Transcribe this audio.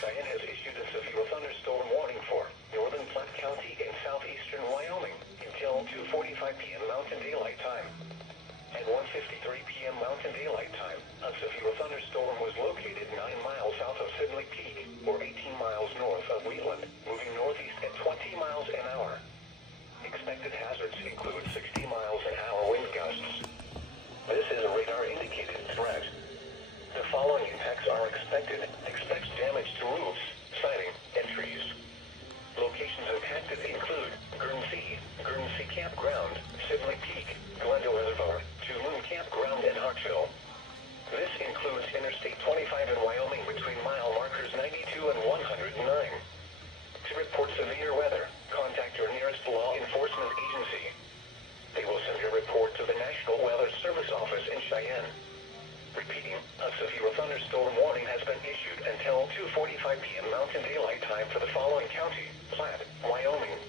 Cheyenne has issued a severe thunderstorm warning for northern Platte County and southeastern Wyoming until 2:45 p.m. Mountain Daylight Time. At 1:53 p.m. Mountain Daylight Time, a severe thunderstorm was located 9 miles south of Sidley Peak, or 18 miles north of Wheatland, moving northeast at 20 miles an hour. Expected hazards include 60 miles an hour wind gusts. This is a radar-indicated threat. The following impacts are expected. Expect damage to roofs, siding, and trees. Locations impacted include Guernsey Campground, Sidley Peak, Glendale Reservoir, Tulum Campground, and Hartsville. This includes Interstate 25 in Wyoming between mile markers 92 and 109. To report severe weather, contact your nearest law enforcement agency. They will send your report to the National Weather Service office in Cheyenne. Repeating, a severe thunderstorm warning has been issued until 2:45 p.m. Mountain Daylight Time for the following county: Platte, Wyoming,